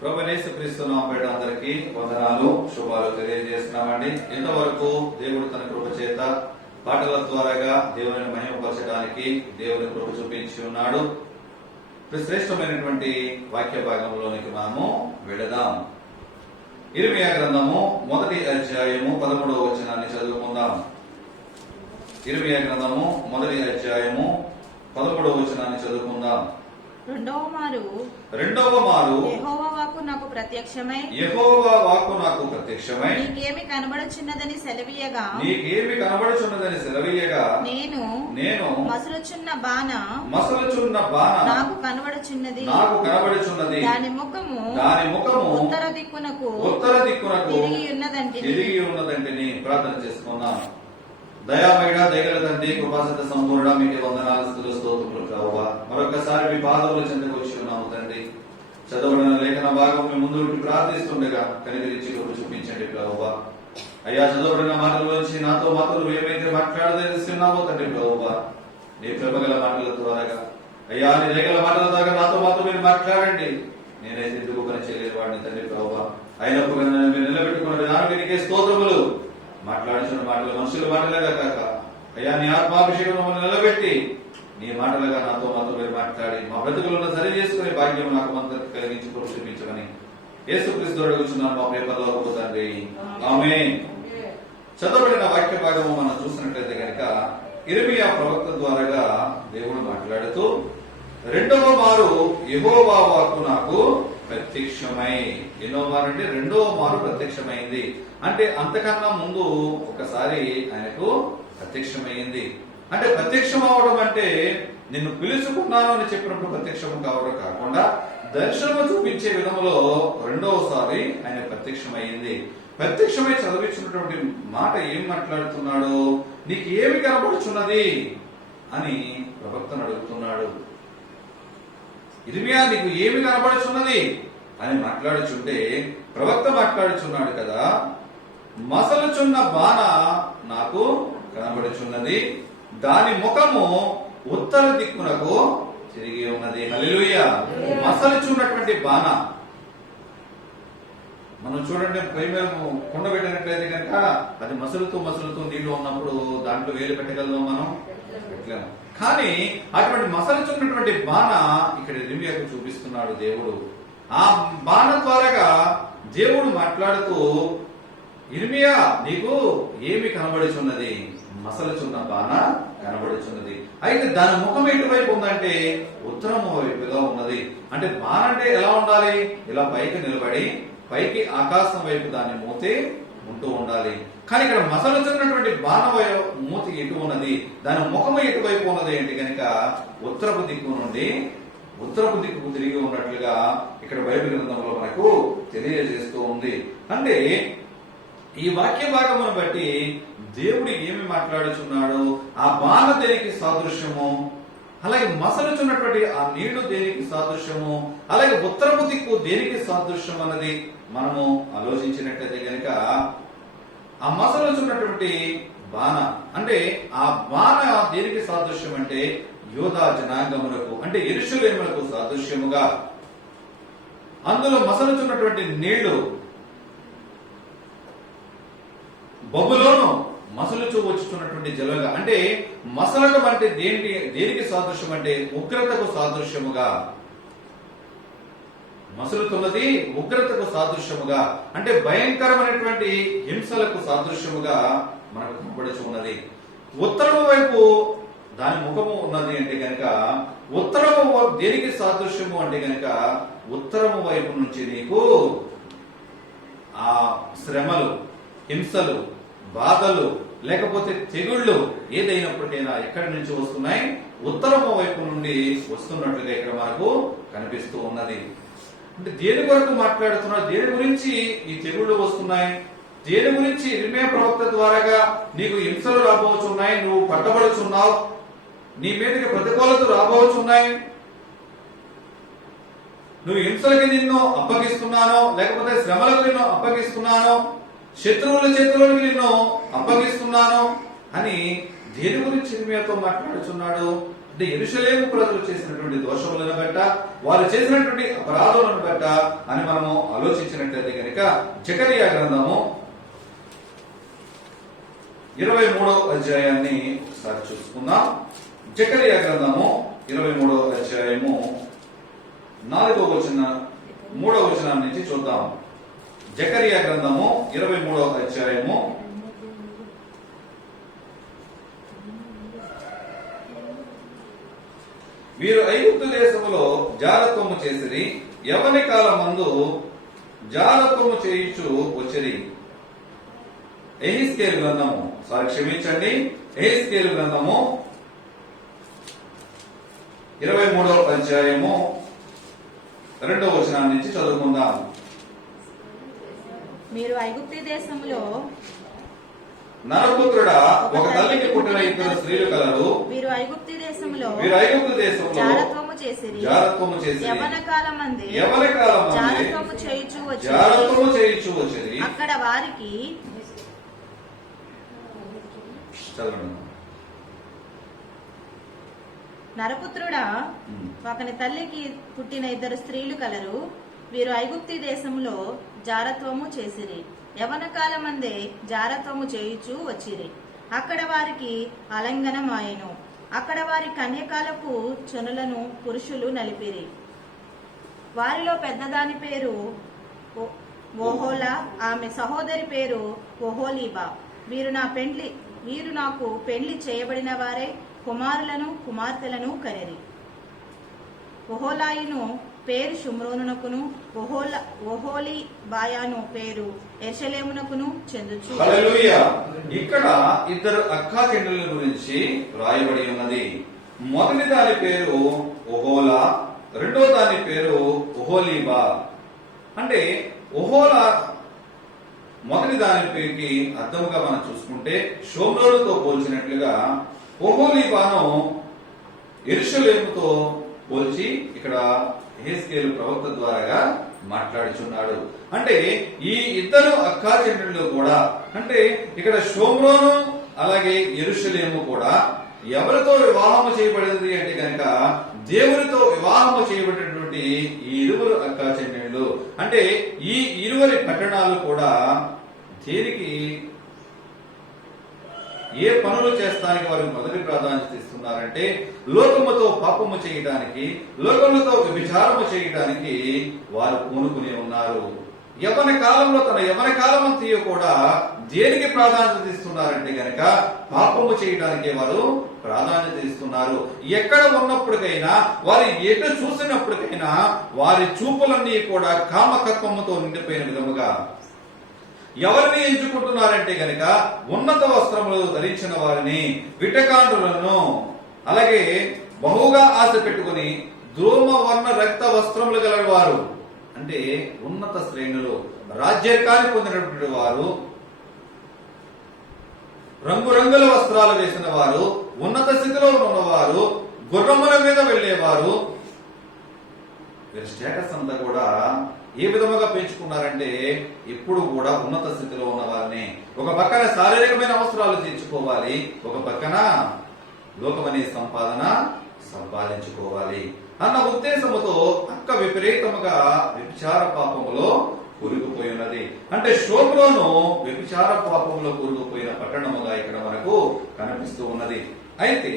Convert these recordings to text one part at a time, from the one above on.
ప్రభువైన యేసుక్రీస్తు నామమున అందరికీ వందనాలు శుభాలు తెలియజేస్తున్నామండి. ఇంతవరకు దేవుడు తన కృప చేత పాటల ద్వారాగా దేవుని మహిమపరచడానికి దేవుని కృప చూపించి ఉన్నాడు. శ్రేష్టమైనటువంటి వాక్య భాగంలోనికి మనము వెళదాం. ఇర్మియా గ్రంథము 1వ అధ్యాయము 13వ వచనాన్ని చదువుకుందాం. ఇర్మియా గ్రంథము 1వ అధ్యాయము 13వ వచనాన్ని చదువుకుందాం. రెండవ మారు యెహోవా వాక్కు నాకు ప్రత్యక్షమై నీకేమి కనబడుచున్నదని సెలవీయగా నేను మసలుచున్న బాణ నాకు కనబడుచున్నది. దాని ముఖము ఉత్తర దిక్కునకు తిరిగి ఉన్నదంటిని ప్రార్థన చేసుకున్నాను. దయామయుడ దయగల తండ్రి కృపాసత్య సంపూర్ణ మీకు వందనాలు స్తుతులు స్తోత్రములు ప్రభువా. మరొకసారి మీ పాదముల చెంతకు వచ్చి ఉన్నాము తండ్రి. చదవబడిన లేఖన భాగం మీ ముందు ప్రార్థిస్తుండగా కనికరించి కృప చూపించండి ప్రభువా. అయ్యా, చదవబడిన మాటల్లోంచి నాతో మాటలు ఏమైతే మాట్లాడదలుస్తున్నామో తండ్రి ప్రభువా, నీ ప్రేమగల మాటల ద్వారాగా అయ్యా, నీ దయగల మాటల ద్వారా నాతో మీరు మాట్లాడండి. నేనైతే ఎందుకు పని చేయలేదు వాడిని తండ్రి ప్రభువా. అయినప్పుడు మీరు నిలబెట్టుకున్న విధానం నీకే స్తోత్రములు. మాట్లాడుతున్న మాటలు మనుషుల మాటలుగా కాక అయ్యా, నీ ఆత్మాభిషేకం మమ్మల్ని నిలబెట్టి నీ మాటలుగా నాతో మీరు మాట్లాడి మా బ్రతుకులను సరి చేసుకునే భాగ్యం నాకు మంతకు కలిగించి చూపించమని యేసుక్రీస్తు అడుగుచున్నాను మా పేపర్లో తండ్రి. ఆమేన్. చదవబడిన వాక్య భాగము మనం చూసినట్లయితే కనుక ఇర్మియా ప్రవక్త ద్వారాగా దేవుడు మాట్లాడుతూ రెండవ మారు యెహోవా వాక్కు నాకు ప్రత్యక్షమై. ఎన్నో మారు అంటే రెండవ మారు ప్రత్యక్షమైంది. అంటే అంతకన్నా ముందు ఒకసారి ఆయనకు ప్రత్యక్షమైంది. అంటే ప్రత్యక్షం అవడం అంటే నిన్ను పిలుచుకున్నాను అని చెప్పినప్పుడు ప్రత్యక్షం కావడం కాకుండా దర్శనము చూపించే విధంలో రెండవసారి ఆయన ప్రత్యక్షమైంది. ప్రత్యక్షమై చదివించినటువంటి మాట ఏం మాట్లాడుతున్నాడు? నీకు ఏమి కనబడుచున్నది అని ప్రవక్తను అడుగుతున్నాడు. ఇర్మియా, నీకు ఏమి కనబడుచున్నది అని మాట్లాడుచుంటే ప్రవక్త మాట్లాడుచున్నాడు కదా, మసలుచున్న బాణ నాకు కనబడుచున్నది, దాని ముఖము ఉత్తర దిక్కునకు తిరిగి ఉన్నది. హల్లెలూయా. మసలుచున్నటువంటి బాణ మనం చూడండి, పొయ్యి మీద కుండ పెట్టినట్లయితే కనుక అది మసలుతూ నీళ్లు ఉన్నప్పుడు దాంట్లో వేలు పెట్టగలము, మనం పెట్టలేము. కానీ అటువంటి మసలుచున్నటువంటి బాణ ఇక్కడ ఇర్మియాకు చూపిస్తున్నాడు దేవుడు. ఆ బాణ ద్వారాగా దేవుడు మాట్లాడుతూ, ఇర్మియా, నీకు ఏమి కనబడుచున్నది? మసలుచున్న బాణ కనబడుచున్నది. అయితే దాని ముఖం ఎటువైపు ఉందంటే ఉత్తరము వైపుగా ఉన్నది. అంటే బాణ అంటే ఎలా ఉండాలి? ఇలా పైకి నిలబడి పైకి ఆకాశం వైపు దాని మూతి ఉంటూ ఉండాలి. కానీ ఇక్కడ మసలుచున్నటువంటి బాణ మూతి ఎటు ఉన్నది, దాని ముఖము ఎటువైపు ఉన్నది అంటే కనుక ఉత్తరపు దిక్కుకు తిరిగి ఉన్నట్లుగా ఇక్కడ బైబిల్ గ్రంథంలో మనకు తెలియజేస్తూ ఉంది. అంటే ఈ వాక్య భాగమును బట్టి దేవుడు ఏమి మాట్లాడుచున్నాడు? ఆ బాణ దేనికి సాదృశ్యము, అలాగే మసలుచున్నటువంటి ఆ నీళ్లు దేనికి సాదృశ్యము, అలాగే ఉత్తరపు దిక్కు దేనికి సాదృశ్యం అన్నది మనము ఆలోచించినట్లయితే గనక ఆ మసలుచున్నటువంటి బాణ అంటే ఆ బాణ దేనికి సాదృశ్యం అంటే యూదా జనాంగములకు అంటే యెరూషలేములకు సాదృశ్యముగా, అందులో మసలుచున్నటువంటి నీళ్లు బబులోను మసలుచూ వచ్చుతున్నటువంటి జలంగా, అంటే మసలటం అంటే దేనికి సాదృశ్యం అంటే ఉగ్రతకు సాదృశ్యముగా, మసలుతున్నది ఉగ్రతకు సాదృశ్యముగా అంటే భయంకరమైనటువంటి హింసలకు సాదృశ్యముగా మనకు కనబడుచు ఉన్నది. ఉత్తరము వైపు దాని ముఖము ఉన్నది అంటే గనక ఉత్తరము దేనికి సాదృశ్యము అంటే గనక ఉత్తరము వైపు నుంచి నీకు ఆ శ్రమలు, హింసలు, బాధలు లేకపోతే తెగుళ్ళు ఏదైనప్పటికైనా ఎక్కడి నుంచి వస్తున్నాయి? ఉత్తరము వైపు నుండి వస్తున్నట్లుగా ఇక్కడ మనకు కనిపిస్తూ ఉన్నది. అంటే దేని కొరకు మాట్లాడుతున్నాడు? దేని గురించి ఈ తెగుళ్ళు వస్తున్నాయి? దేని గురించి ఇర్మియా ప్రవక్త ద్వారాగా నీకు హింసలు రాబోచున్నాయి, నువ్వు పట్టబడుచున్నావు, నీ మీదకి ప్రతికూలతలు రాబోచున్నాయి, నువ్వు హింసలకి నిన్ను అప్పగిస్తున్నానో లేకపోతే శ్రమలకు నిన్ను అప్పగిస్తున్నానో, శత్రువుల చేతులకు నిన్ను అప్పగిస్తున్నాను అని దేని గురించి ఇర్మియాతో మాట్లాడుచున్నాడు? అంటే యెరూషలేము ప్రజలు చేసినటువంటి దోషములను బట్ట, వారు చేసినటువంటి అపరాధములను బట్ట అని మనము ఆలోచించినట్లయితే కనుక జకరియా గ్రంథము 23వ అధ్యాయాన్ని ఒకసారి చూసుకుందాం. జకరియా గ్రంథము 23వ అధ్యాయము 4వ వచనం 3వ వచనం నుంచి చూద్దాం. జకరియా గ్రంథము 23వ అధ్యాయము వీరు ఐగుప్తు దేశములో జారత్వము చేసిరి, యవని కాలమందు జారత్వము చేయించు వచ్చిరి. ఎహెజ్కేలు గ్రంథము క్షమించండి, ఎహెజ్కేలు గ్రంథము 23వ అధ్యాయము 2వ వచనం నుంచి చదువుకుందాం. మీరు ఐగుప్తు దేశంలో నరపుత్రుడా, ఒక తల్లికి పుట్టిన 2 స్త్రీలు కలరు. వీరు ఐగుప్తు దేశంలో జారత్వము చేసిరి, యవ్వన కాలమందే జారత్వము చేయుచు వచ్చిరి. అక్కడ వారికి నరపుత్రుడా, ఒకని తల్లికి పుట్టిన 2 స్త్రీలు కలరు. వీరు ఐగుప్తు దేశంలో జారత్వము చేసిరి, యవన కాలమందే జారత్వము చేయుచు వచ్చిరి. అక్కడ వారికి అలంగనమాయెను. అక్కడ వారి కన్యకాలకు చనులను పురుషులు నలిపిరి. వారిలో పెద్దదాని పేరు ఓహోలా, ఆమె సహోదరి పేరు ఓహోలీబా. వీరు నాకు పెండ్లి చేయబడిన వారే కుమారులను కుమార్తెలను కనిరి. ఓహోలాయిను పేరు షుమ్రోనునకును, ఓహోలి బాయాను పేరు యెరూషలేమునకును చెందుచు. హల్లెలూయా. ఇక్కడ 2 అక్కా చెల్లెల గురించి రాయబడి ఉన్నది. మొదటి దాని పేరు ఓహోలా, రెండో దాని పేరు ఓహోలీబా. అంటే ఓహోలా మొదటి దాని పేరుకి అర్థముగా మనం చూసుకుంటే షోమ్రోనుతో పోల్చినట్లుగా ఓహోలీబాను యెరూషలేముతో పోల్చి ఇక్కడ ఎహెజ్కేలు ప్రవక్త ద్వారా మాట్లాడుచున్నాడు. అంటే ఈ 2 అక్కా చెల్లెళ్ళు కూడా, అంటే ఇక్కడ షోమ్రోను అలాగే యెరూషలేము కూడా ఎవరితో వివాహము చేయబడింది అంటే కనుక దేవునితో వివాహము చేయబడినటువంటి ఈ 2 అక్కా చెల్లెళ్ళు. అంటే ఈ 2 పట్టణాలు కూడా దేనికి ఏ పనులు చేస్తానికి వారు మొదటి ప్రాధాన్యత ఇస్తున్నారంటే లోకముతో పాపము చేయడానికి, లోకములతో వ్యభిచారము చేయడానికి వారు పూనుకుని ఉన్నారు. యవ్వన కాలంలో తన యవ్వన కాలమంతా కూడా దేనికి ప్రాధాన్యత ఇస్తున్నారంటే గనక పాపము చేయడానికే వారు ప్రాధాన్యత ఇస్తున్నారు. ఎక్కడ ఉన్నప్పటికైనా, వారి ఎటు చూసినప్పటికైనా వారి చూపులన్నీ కూడా కామకత్వముతో నిండిపోయిన విధముగా ఎవరిని ఎంచుకుంటున్నారంటే గనక ఉన్నత వస్త్రములు ధరించిన వారిని, విటకాండులను, అలాగే బహుగా ఆశ పెట్టుకుని ధూమ వర్ణ రక్త వస్త్రములు గల వారు, అంటే ఉన్నత శ్రేణులు, రాజ్యాన్ని పొందినటువంటి వారు, రంగురంగుల వస్త్రాలు వేసిన వారు, ఉన్నత స్థితిలో ఉన్నవారు, గుర్రముల మీద వెళ్లేవారు, వీరి స్టేటస్ అంతా కూడా ఏ విధముగా పెంచుకున్నారంటే ఎప్పుడు కూడా ఉన్నత స్థితిలో ఉన్న వారిని. ఒక పక్కన శారీరకమైన అవసరాలు తీర్చుకోవాలి, ఒక పక్కన లోకమనే సంపాదన సంపాదించుకోవాలి అన్న ఉద్దేశముతో అక్క విపరీతముగా వ్యభిచార పాపములో కూరుకుపోయి ఉన్నది. అంటే షోమ్రోను వ్యభిచార పాపంలో కూరుకుపోయిన పట్టణముగా ఇక్కడ మనకు కనిపిస్తూ ఉన్నది. అయితే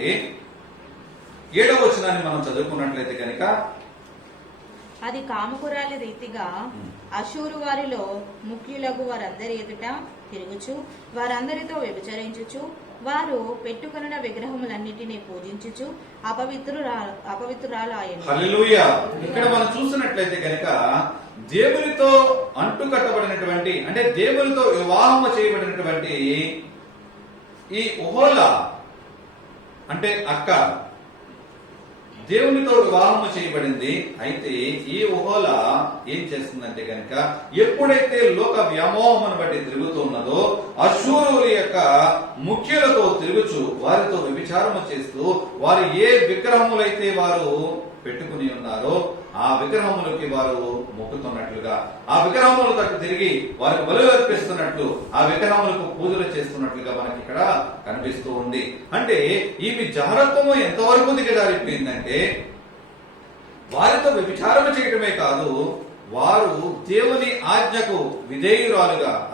7వ వచనాన్ని మనం చదువుకున్నట్లయితే కనుక అది కామకురాలి రీతిగా అషూరు వారిలో ముఖ్యులకు వారందరి ఎదుట తిరుగుచు వారందరితో వ్యభిచరించుచు వారు పెట్టుకొనిన విగ్రహములన్నిటినీ పూజించుచు అపవిత్రురాలాయెను. హల్లెలూయా. ఇక్కడ మనం చూసినట్లయితే కనుక దేవునితో అంటుకట్టబడినటువంటి, అంటే దేవునితో వివాహము చేయబడినటువంటి ఈ ఓహోలా అంటే అక్క దేవునితో వివాహము చేయబడింది. అయితే ఈ ఓహోలా ఏం చేస్తుందంటే కనుక ఎప్పుడైతే లోక వ్యామోహమును బట్టి తిరుగుతున్నదో అషూరుల యొక్క ముఖ్యులతో తిరుగుచు వారితో వ్యభిచారము చేస్తూ వారు ఏ విగ్రహములైతే వారు పెట్టుకుని ఉన్నారో ఆ విగ్రహములకి వారు మొక్కుతున్నట్లుగా, ఆ విగ్రహముల తట్టు తిరిగి వారికి బలులు అర్పిస్తున్నట్లు, ఆ విగ్రహములకు పూజలు చేస్తున్నట్లుగా మనకి ఇక్కడ కనిపిస్తూ ఉంది. అంటే ఈమె జాగ్రత్తము ఎంతవరకు దిగజారిపోయిందంటే వారితో వ్యభిచారం చేయటమే కాదు, వారు దేవుని ఆజ్ఞకు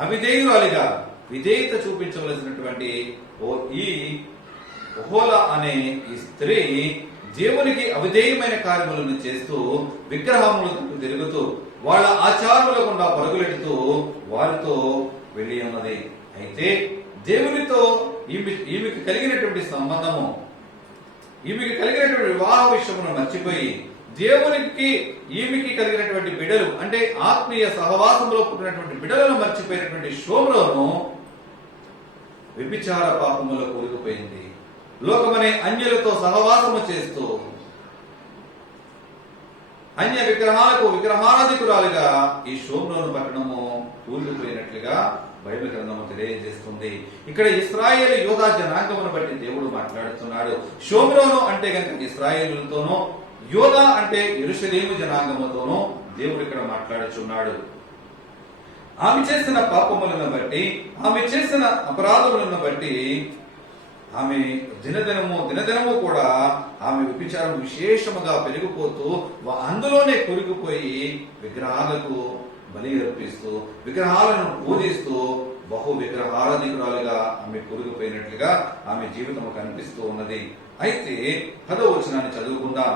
అవిధేయురాలిగా విధేయత చూపించవలసినటువంటి ఈ ఒహోలా అనే ఈ స్త్రీ దేవునికి అవిధేయమైన కార్యములను చేస్తూ విగ్రహములకు తిరుగుతూ వాళ్ళ ఆచారముల గుండా పరుగులెడుతూ వారితో వెళ్ళి ఉన్నది. అయితే దేవునితో ఈమెకి కలిగినటువంటి సంబంధము, ఈమెకి కలిగినటువంటి వివాహ విషయమును మర్చిపోయి దేవునికి ఈమెకి కలిగినటువంటి బిడ్డలు అంటే ఆత్మీయ సహవాసంలో పుట్టినటువంటి బిడ్డలను మర్చిపోయినటువంటి షోమ్రోను వ్యభిచార పాపములో కూరుకుపోయింది. లోకమనే అన్యులతో సహవాసము చేస్తూ అన్య విగ్రహాలకు విగ్రహారాధికురాలుగా ఈ షోమ్రోను పట్టణము కూలిపోయినట్లుగా బైబిల్ గ్రంథము తెలియజేస్తుంది. ఇక్కడ ఇశ్రాయేలు యోధా జనాంగమును బట్టి దేవుడు మాట్లాడుతున్నాడు. షోమ్రోను అంటే కనుక ఇశ్రాయేలులతోనూ, యోధా అంటే యెరూషలేము జనాంగముతోనూ దేవుడు ఇక్కడ మాట్లాడుచున్నాడు. ఆమె చేసిన పాపములను బట్టి, ఆమె చేసిన అపరాధములను బట్టి ఆమె దినదినము కూడా ఆమె వ్యభిచారం విశేషముగా పెరిగిపోతూ అందులోనే కొరిగిపోయి విగ్రహాలకు బలి అర్పిస్తూ విగ్రహాలను పూజిస్తూ బహు విగ్రహారాధికురాలుగా ఆమె కొరిగిపోయినట్లుగా ఆమె జీవితం కనిపిస్తూ ఉన్నది. అయితే 10వ వచనాన్ని చదువుకుందాం.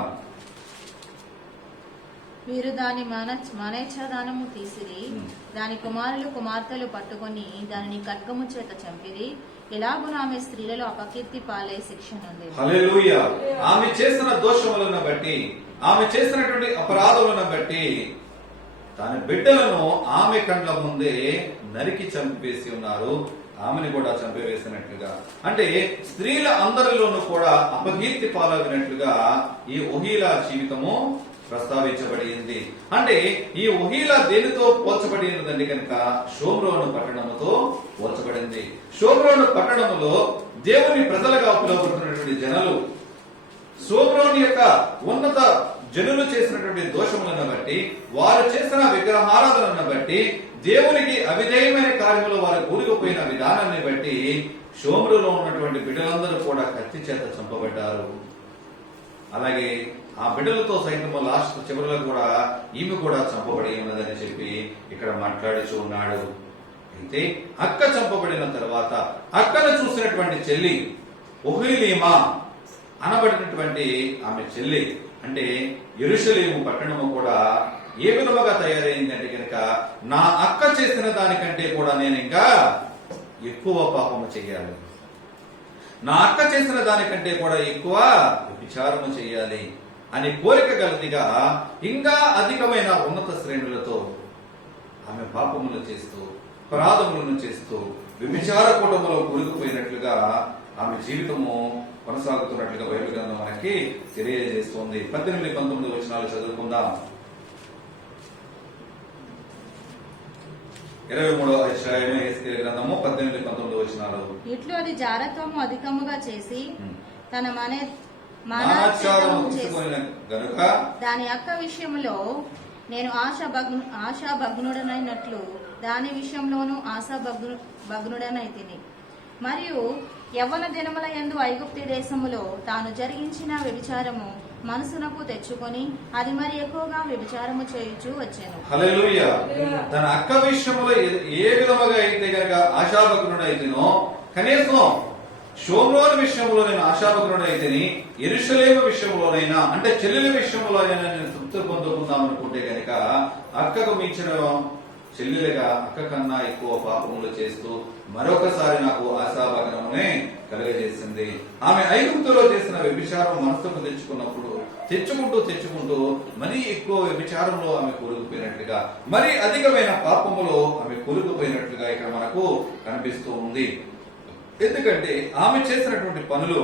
వీరు దాని మానేచ్ఛాదానము తీసిరి, దాని కుమారులు కుమార్తెలు పట్టుకొని దానిని ఖడ్గము చేత చంపిరి. ఇలాగున ఆమె స్త్రీలలో అపకీర్తి పాలే శిక్ష నుండి. హల్లెలూయా. ఆమె చేసిన దోషములను బట్టి, ఆమె చేసినటువంటి అపరాధములను బట్టి తన బిడ్డలను ఆమె కండ్ల ముందే నరికి చంపేసి ఉన్నారు. ఆమెను కూడా చంపివేసినట్లుగా, అంటే స్త్రీల అందరిలోనూ కూడా అపకీర్తి పాలగినట్లుగా ఈ ఒహీలా జీవితము ప్రస్తావించబడింది. అంటే ఈ ఒహీలా దేనితో పోల్చబడినదండి కనుక షోమ్రోను పట్టణముతో పోల్చబడింది. షోమ్రోను పట్టణములో దేవుని ప్రజలుగా పిలువబడుతున్నటువంటి జనులు షోమ్రోను యొక్క ఉన్నత జనులు చేసినటువంటి దోషములను బట్టి, వారు చేసిన విగ్రహారాధనను బట్టి, దేవునికి అవిధేయమైన కార్యములు వారు కూలిపోయిన విధానాన్ని బట్టి షోమ్రోలో ఉన్నటువంటి బిడ్డలందరూ కూడా కత్తి చేత చంపబడ్డారు. అలాగే ఆ బిడ్డలతో సైతం లాస్ట్ చివరిలో కూడా ఈమె కూడా చంపబడి ఉన్నదని చెప్పి ఇక్కడ మాట్లాడుచూ ఉన్నాడు. అయితే అక్క చంపబడిన తర్వాత అక్కను చూసినటువంటి చెల్లి ఒహీలీమా అనబడినటువంటి ఆమె చెల్లి, అంటే యెరూషలేము పట్టణము కూడా ఏ విధముగా తయారైందంటే కనుక నా అక్క చేసిన దానికంటే కూడా నేను ఇంకా ఎక్కువ పాపము చేయాలి, నా అక్క చేసిన దానికంటే కూడా ఎక్కువ విచారము చేయాలి అని కోరిక గలదిగా ఇంకా అధికమైన ఉన్నత శ్రేణులతో ఆమె పాపములు చేస్తూ అపరాధములను చేస్తూ వ్యభిచార కూటములో కూరుకుపోయినట్లుగా ఆమె జీవితము కొనసాగుతున్నట్లుగా బైబిల్ గ్రంథం మనకి తెలియజేస్తుంది. 18-19 వచనాలు చదువుకుందాం. 23వ అధ్యాయము యెహెజ్కేలు గ్రంథము 18-19 వచనాలు. ఇట్లు అది జారత్వము అధికముగా చేసి తన గనుక దాని అక్క విషయంలో నేను ఆశాభగ్నుడనైనట్లు దాని విషయంలోనూ ఆశాభగ్నుడనైతిని. మరియు యవ్వన దినముల యందు ఐగుప్తు దేశములో తాను జరిగించిన వ్యభిచారము మనసునకు తెచ్చుకొని అది మరి ఎక్కువగా వ్యభిచారము చేయుచూ వచ్చాను. హల్లెలూయా. తన అక్క విషయంలో ఏ విధముగా అయితే గనక ఆశాభగ్నుడైతేనో, కనీసం షోమ్రోను విషయంలో నేను ఆశాభగ్నుడైతేని యెరూషలేము విషయంలోనైనా, అంటే చెల్లెల విషయంలోనైనా నేను తృప్తి పొందుకుందాం అనుకుంటే గనక అక్కకు మించిన చెల్లెలుగా అక్క కన్నా ఎక్కువ పాపములు చేస్తూ మరొకసారి నాకు ఆశాభగ్నమునే కలుగజేసింది. ఆమె ఐగుప్తులో చేసిన వ్యభిచారం మనసుకు తెచ్చుకుంటూ మరీ ఎక్కువ వ్యభిచారంలో ఆమె కూరుకుపోయినట్లుగా, మరీ అధికమైన పాపములో ఆమె కూరుకుపోయినట్లుగా ఇక్కడ మనకు కనిపిస్తూ ఉంది. ఎందుకంటే ఆమె చేసినటువంటి పనులు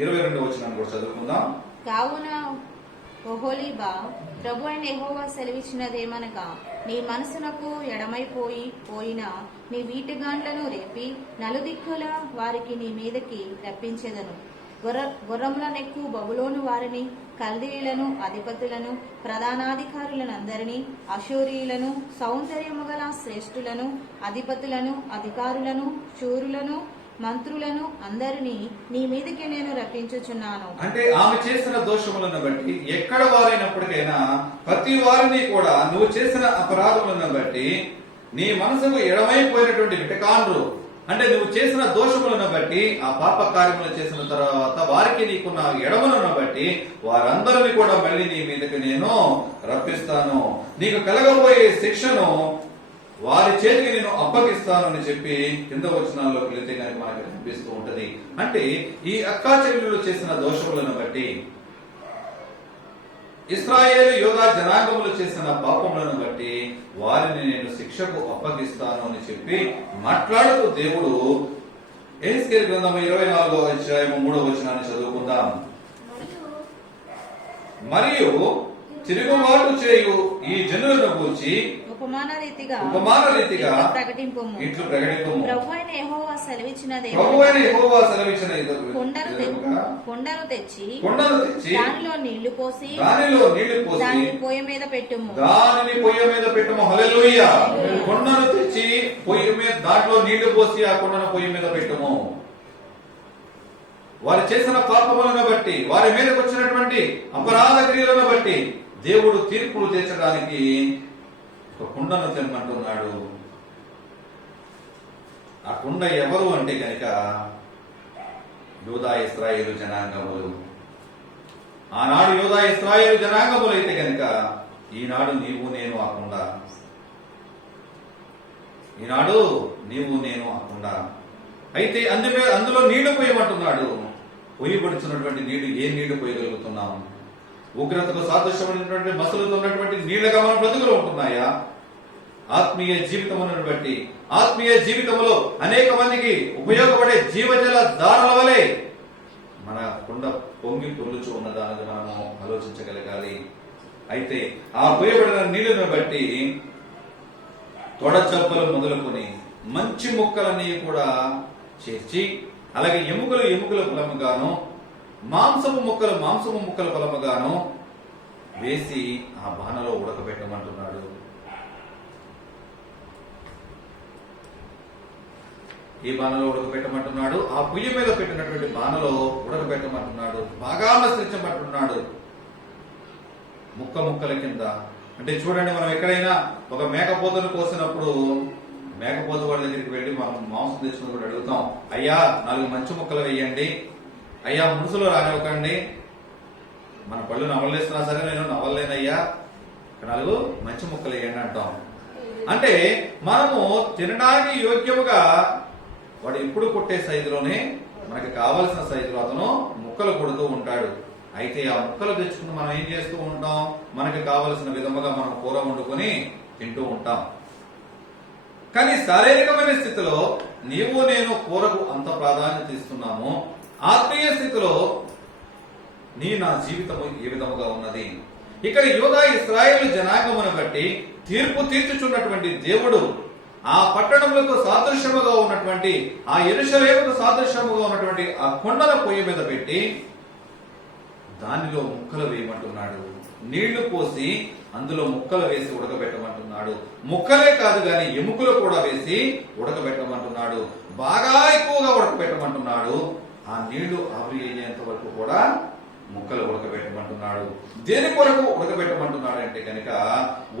22వ వచనాన్ని కూడా చదువుకుందాం. కావున ఒహొలీబా, ప్రభు అయిన యెహోవా సెలవిచ్చినదేమనగా, నీ మనసునకు ఎడమైపోయిన నీ వీటిగాండ్లను రేపి నలుదిక్కుల వారికి నీ మీదకి రప్పించెదను. గుర్రములనెక్కు బబులోను వారిని, కల్దీయులను, అధిపతులను, ప్రధానాధికారులనందరినీ, అశూరీయులను, సౌందర్యము గల శ్రేష్ఠులను, అధిపతులను, అధికారులను, శూరులను, మంత్రులను అందరినీ నీ మీదకి నేను రప్పించుచున్నాను. అంటే ఆమె చేసిన దోషములను బట్టి ఎక్కడ వారైనప్పటికైనా ప్రతి వారిని కూడా నువ్వు చేసిన అపరాధములను బట్టి నీ మనసుకు ఎడమైపోయినటువంటి విటకాండ్రు, అంటే నువ్వు చేసిన దోషములను బట్టి ఆ పాప కార్యములు చేసిన తర్వాత వారికి నీకున్న ఎడమలను బట్టి వారందరినీ కూడా మళ్ళీ నీ మీదకి నేను రప్పిస్తాను, నీకు కలగబోయే శిక్షను వారి చేతికి నేను అప్పగిస్తాను అని చెప్పి కింద వచనాల్లోకి వెళితే కనుక మనకు కనిపిస్తూ ఉంటది. అంటే ఈ అక్కా చెల్లెలు చేసిన దోషములను బట్టి, ఇశ్రాయేలు యోధా జనాంగములు చేసిన పాపములను బట్టి వారిని నేను శిక్షకు అప్పగిస్తాను అని చెప్పి మాట్లాడుతూ దేవుడు ఎహెజ్కేలు గ్రంథం 24వ అధ్యాయం 3వ వచనాన్ని చదువుకుందాం. మరియు తిరుగుబాటు చేయు ఈ జనులను గూర్చి ఉపమాన రీతిగా ప్రకటింపుము. ఇట్లు ప్రకటింపుము. ప్రభువైన యెహోవా సెలవిచ్చినది, కుండను తెచ్చి దానిలో నీళ్లు పోసి దానిని పొయ్యి మీద పెట్టుము. హల్లెలూయా. కుండను తెచ్చి పొయ్యి మీద దాంట్లో నీళ్లు పోసి ఆ కుండను పొయ్యి మీద పెట్టుము. వారు చేసిన పాపములను బట్టి, వారి మీదకి వచ్చినటువంటి అపరాధ క్రియలను బట్టి దేవుడు తీర్పులు తీర్చడానికి ఒక కుండను తెమ్మంటున్నాడు. ఆ కుండ ఎవరు అంటే కనుక యూదా ఇశ్రాయేలు జనాంగములు. ఆనాడు యూదా ఇశ్రాయేలు జనాంగములు అయితే కనుక ఈనాడు నీవు నేను ఆ కుండ. ఈనాడు నీవు నేను ఆ కుండ. అయితే అందులో నీళ్లు పోయమంటున్నాడు. పొయ్యబడుతున్నటువంటి నీళ్లు ఏ నీళ్లు పోయగలుగుతున్నాం? ఉగ్రతకు సాదృశ్యమైనటువంటి మసలుతో ఉన్నటువంటి నీళ్లుగా మన బ్రతుకులు ఉంటున్నాయా? ఆత్మీయ జీవితమును బట్టి, ఆత్మీయ జీవితంలో అనేక మందికి ఉపయోగపడే జీవజల దారుల వలె మన కుండ పొంగి పొర్లుచు ఉన్నదానికి మనము ఆలోచించగలగాలి. అయితే ఆ పోయబడిన నీళ్లను బట్టి తొడచప్పలు మొదలుకొని మంచి ముక్కలన్నీ కూడా చేర్చి, అలాగే ఎముకల పొలముగాను, మాంసపు ముక్కల పొలముగాను వేసి ఆ బాణలో ఉడకబెట్టమంటున్నాడు. ఈ బాణలో ఉడకబెట్టమంటున్నాడు. ఆ పొయ్యి మీద పెట్టినటువంటి బాణలో ఉడకబెట్టమంటున్నాడు. బాగా మసలించమంటున్నాడు. ముక్కల కింద. అంటే చూడండి, మనం ఎక్కడైనా ఒక మేకపోతను కోసినప్పుడు మేకపోతు వాళ్ళ దగ్గరికి వెళ్ళి మనం మాంసం తెచ్చుకుని అడుగుతాం, అయ్యా 4 మంచి ముక్కలు వేయండి, అయ్యా మునుసులు రానివ్వకండి, మన పళ్ళు నవలేస్తున్నా సరే నేను నవ్వలేనయ్యా, 4 మంచి ముక్కలు వేయండి అంటాం. అంటే మనము తినడానికి యోగ్యముగా వాడు ఎప్పుడు కొట్టే సైజులోనే మనకి కావలసిన సైజులో అతను ముక్కలు కొడుతూ ఉంటాడు. అయితే ఆ ముక్కలు తెచ్చుకుని మనం ఏం చేస్తూ ఉంటాం? మనకి కావలసిన విధముగా మనం కూర వండుకొని తింటూ ఉంటాం. కానీ శారీరకమైన స్థితిలో నీవు నేను కూరకు అంత ప్రాధాన్యత ఇస్తున్నాము. ఆత్మీయ స్థితిలో నా జీవితము ఏ విధముగా ఉన్నది? ఇక్కడ యూదా ఇశ్రాయేలు జనాంగమును బట్టి తీర్పు తీర్చుచున్నటువంటి దేవుడు ఆ పట్టణములకు సాదృశ్యముగా ఉన్నటువంటి, ఆ యెరూషలేముకు సాదృశ్యముగా ఉన్నటువంటి ఆ కొండల పొయ్యి మీద పెట్టి దానిలో ముక్కలు వేయమంటున్నాడు. నీళ్లు పోసి అందులో ముక్కలు వేసి ఉడకబెట్టమంటున్నాడు. ముక్కలే కాదు గాని ఎముకలు కూడా వేసి ఉడకబెట్టమంటున్నాడు. బాగా ఎక్కువగా ఉడకబెట్టమంటున్నాడు. ఆ నీళ్లు ఆవిరి అయ్యేంత వరకు కూడా ముక్కలు ఉడకబెట్టమంటున్నాడు. దేని కొరకు ఉడకబెట్టమంటున్నాడు అంటే కనుక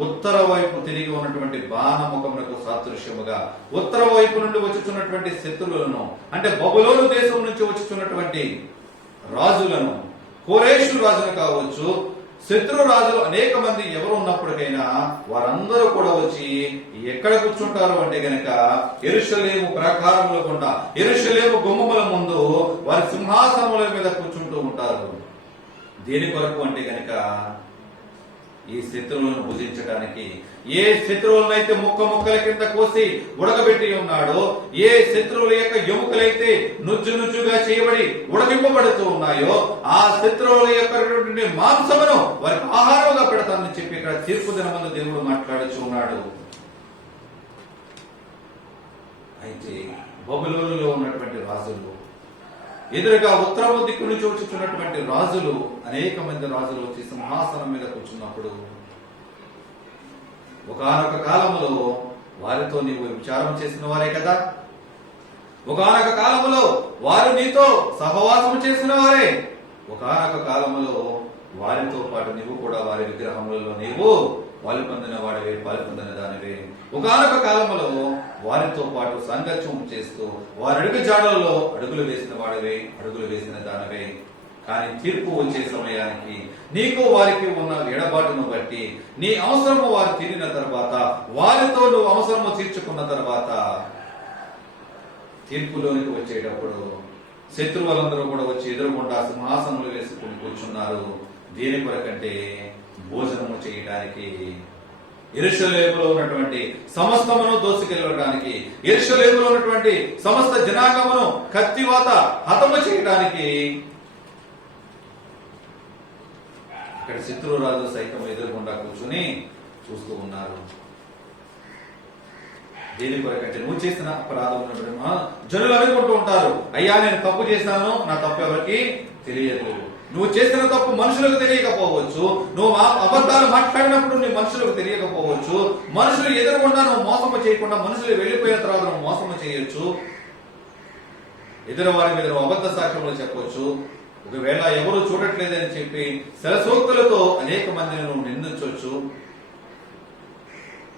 ఉత్తర వైపు తిరిగి ఉన్నటువంటి బాణముఖమునకు సాదృశ్యముగా, ఉత్తర వైపు నుండి వచ్చుచున్నటువంటి శత్రువులను, అంటే బబులోను దేశం నుంచి వచ్చుచున్నటువంటి రాజులను, కోరేషు రాజును కావచ్చు, శత్రు రాజులు అనేక మంది ఎవరు ఉన్నప్పటికైనా వారందరూ కూడా వచ్చి ఎక్కడ కూర్చుంటారు అంటే గనక యెరూషలేము ప్రాకారముల గుండా, యెరూషలేము గుమ్మముల ముందు వారి సింహాసనముల మీద కూర్చుంటూ ఉంటారు. దేని కొరకు అంటే గనక ఈ శత్రువులను భుజించడానికి. ఏ శత్రువులనైతే ముక్కల కింద కోసి ఉడకబెట్టి ఉన్నాడో, ఏ శత్రువుల యొక్క ఎముకలైతే నుజ్జుగా చేయబడి ఉడకింపబడుతూ ఉన్నాయో, ఆ శత్రువుల యొక్క మాంసమును వారికి ఆహారంగా పెడతానని చెప్పి ఇక్కడ తీర్పు దినమందు దేవుడు మాట్లాడుచూ ఉన్నాడు. అయితే బబులోనులో ఉన్నటువంటి రాజులు ఎదురుగా ఉత్తరము దిక్కు నుంచి వచ్చుచున్నటువంటి రాజులు, అనేక మంది రాజులు వచ్చి సింహాసనం మీద కూర్చున్నప్పుడు ఒకానొక కాలములో వారితో నీవు విచారం చేసిన వారే కదా, ఒకానొక కాలములో వారు నీతో సహవాసము చేసిన వారే, ఒకానొక కాలములో వారితో పాటు నీవు కూడా వారి విగ్రహములలో నీవు పాలు పొందిన వాడివే, పాలు పొందిన దానివే. ఒకానొక కాలములో వారితో పాటు సంగత్యం చేస్తూ వారి అడుగు జాడలలో అడుగులు వేసిన వాడివే, అడుగులు వేసిన దానివే. కానీ తీర్పు వచ్చే సమయానికి నీకు వారికి ఉన్న ఎడబాటును బట్టి నీ అవసరము వారు తీరిన తర్వాత, వారితో నువ్వు అవసరము తీర్చుకున్న తర్వాత తీర్పులోనికి వచ్చేటప్పుడు శత్రువులందరూ కూడా వచ్చి ఎదురుగుండా సింహాసనములు వేసుకుని కూర్చున్నారు. దేని కొరకంటే భోజనము చేయడానికి, యెరూషలేములో ఉన్నటువంటి సమస్తమును దోసుకెళ్ళడానికి, యెరూషలేములో ఉన్నటువంటి సమస్త జనాంగమును కత్తివాత హతము చేయడానికి ఇక్కడ శత్రురాజు సైతం ఎదురుగుండా కూర్చుని చూస్తూ ఉన్నారు. దేని కొరకంటే నువ్వు చేసిన అపరాధం జనులు అనుకుంటూ ఉంటారు, అయ్యా నేను తప్పు చేశాను, నా తప్పు ఎవరికి తెలియదు. నువ్వు చేసిన తప్పు మనుషులకు తెలియకపోవచ్చు, నువ్వు అబద్ధాలు మాట్లాడినప్పుడు నీ మనుషులకు తెలియకపోవచ్చు, మనుషులు ఎదురుకుండా నువ్వు మోసము చేయకుండా మనుషులు వెళ్లిపోయిన తర్వాత నువ్వు మోసము చేయొచ్చు, ఎదురు వారి మీద నువ్వు అబద్ధ సాక్ష్యములు చెప్పవచ్చు. ఒకవేళ ఎవరు చూడట్లేదని చెప్పి శరసోక్తులతో అనేక మందిని నువ్వు నిందించవచ్చు.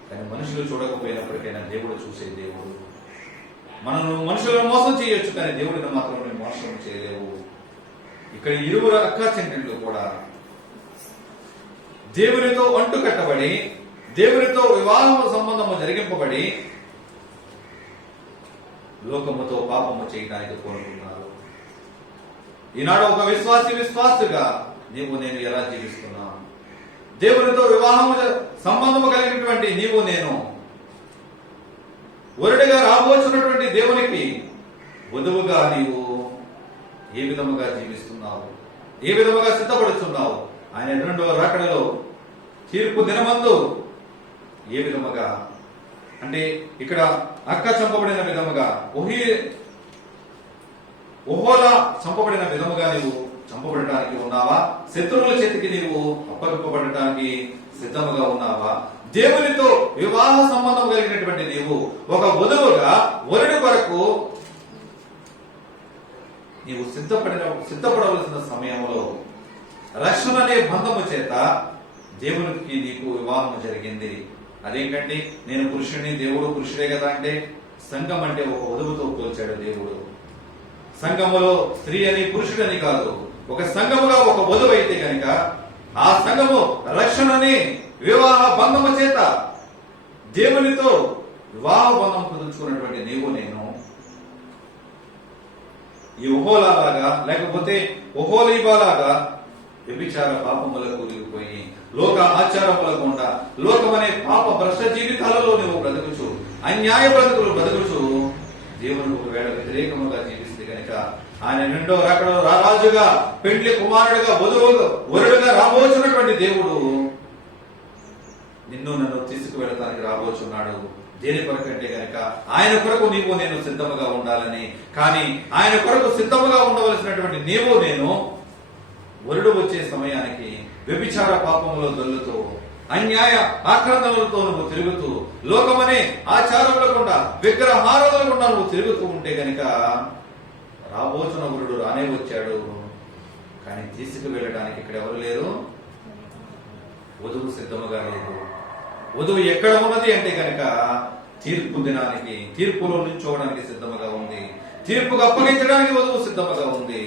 కానీ మనుషులు చూడకపోయినప్పటికైనా దేవుడు చూసే దేవుడు. మనం మనుషులను మోసం చేయొచ్చు, కానీ దేవుడిని మాత్రం నువ్వు మోసం చేయలేవు. ఇక్కడ ఇరువురు అక్కా చెల్లెళ్ళు కూడా దేవునితో అంటు కట్టబడి, దేవునితో వివాహ సంబంధము జరిగింపబడి లోకముతో పాపము చేయడానికి కోరుకున్నారు. ఈనాడు ఒక విశ్వాసిగా నీవు నేను ఎలా జీవిస్తున్నావు? దేవునితో వివాహము సంబంధము కలిగినటువంటి నీవు నేను వరుడిగా రాబోచున్నటువంటి దేవునికి వధువుగా నీవు ఏ విధముగా జీవిస్తున్నావు? ఏ విధముగా సిద్ధపడుతున్నావు? ఆయన రెండవ రాకడలో తీర్పు దినమందు ఏ విధముగా, అంటే ఇక్కడ అక్క చంపబడిన విధముగా, ఒహోలా చంపబడిన విధముగా నీవు చంపబడటానికి ఉన్నావా? శత్రువుల చేతికి నీవు అప్పగింపబడటానికి సిద్ధముగా ఉన్నావా? దేవునితో వివాహ సంబంధం కలిగినటువంటి నీవు ఒక వధువుగా వరుడి కొరకు నీవు సిద్ధపడవలసిన సమయంలో రక్షణ అనే బంధము చేత దేవునికి నీకు వివాహం జరిగింది. అదేంటంటే నేను పురుషుడిని, దేవుడు పురుషుడే కదా అంటే సంఘం అంటే ఒక వధువుతో పోల్చాడు దేవుడు. సంఘములో స్త్రీ అని పురుషుడని కాదు, ఒక సంఘముగా ఒక వధువు అయితే కనుక ఆ సంఘము రక్షణని వివాహ బంధము చేత దేవునితో వివాహ బంధం కుదుర్చుకున్నటువంటి నీవు నేను ఈ ఒహోలాగా లేకపోతే ఒహోలీబాలాగా వ్యభిచార పాపములకు కూలిపోయి లోక ఆచారముల గుండా లోకమనే పాప భ్రష్ట జీవితాలలో నువ్వు బ్రతుకుచు, అన్యాయ బ్రతుకులు బ్రతుకుచు దేవుని ఒకవేళ వ్యతిరేకముగా జీవిస్తే కనుక ఆయన రెండో రాకడలో రారాజుగా, పెండ్లి కుమారుడుగా, వరుడుగా రాబోచున్నటువంటి దేవుడు నిన్ను నన్ను తీసుకువెళ్ళటానికి రాబోచున్నాడు. దేని కొరకంటే గనక ఆయన కొరకు నీవు నేను సిద్ధముగా ఉండాలని. కానీ ఆయన కొరకు సిద్ధముగా ఉండవలసినటువంటి నీవు నేను వరుడు వచ్చే సమయానికి వ్యభిచార పాపములో దొల్లుతూ, అన్యాయ ఆక్రందనలతో నువ్వు తిరుగుతూ, లోకమనే ఆచారముల గుండా, విగ్రహారాధనల గుండా నువ్వు తిరుగుతూ ఉంటే గనక రాబోతున్న వరుడు రానే వచ్చాడు. కానీ తీసుకువెళ్ళడానికి ఇక్కడ ఎవరు లేరు, వధువు సిద్ధముగా లేదు. వధువు ఎక్కడ ఉన్నది అంటే కనుక తీర్పు దినానికి, తీర్పులో నిల్చోవడానికి సిద్ధముగా ఉంది, తీర్పుకు అప్పగించడానికి వధువు సిద్ధముగా ఉంది.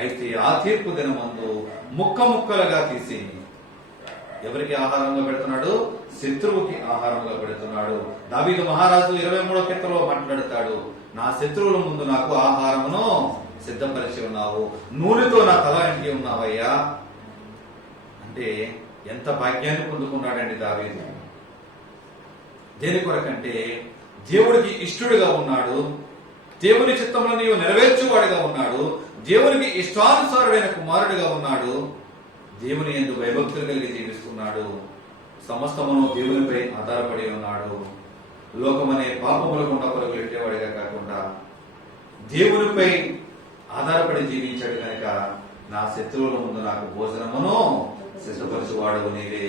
అయితే ఆ తీర్పు దినమందు ముక్క ముక్కలుగా తీసి ఎవరికి ఆహారంగా పెడుతున్నాడు? శత్రువుకి ఆహారంగా పెడుతున్నాడు. దావీదు మహారాజు 23వ కీర్తనలో మాట్లాడతాడు, నా శత్రువుల ముందు నాకు ఆహారమును సిద్ధపరిచి ఉన్నావు, నూనెతో నా తల ఇంటికి ఉన్నావయ్యా అంటే ఎంత భాగ్యాన్ని పొందుకున్నాడండి దావీదు. దేని కొరకంటే దేవుడికి ఇష్టడుగా ఉన్నాడు, దేవుని చిత్తంలో నీవు నెరవేర్చువాడిగా ఉన్నాడు, దేవునికి ఇష్టానుసారుడైన కుమారుడిగా ఉన్నాడు, దేవుని యందు భయభక్తులు కలిగి జీవిస్తున్నాడు, సమస్తమును దేవునిపై ఆధారపడి ఉన్నాడు. లోకమనే పాపముల గుండా పరుగులెట్టేవాడిగా కాకుండా దేవునిపై ఆధారపడి జీవించాడు కనుక నా శత్రువుల ముందు నాకు భోజనమును సిద్ధపరచువాడవు నీవే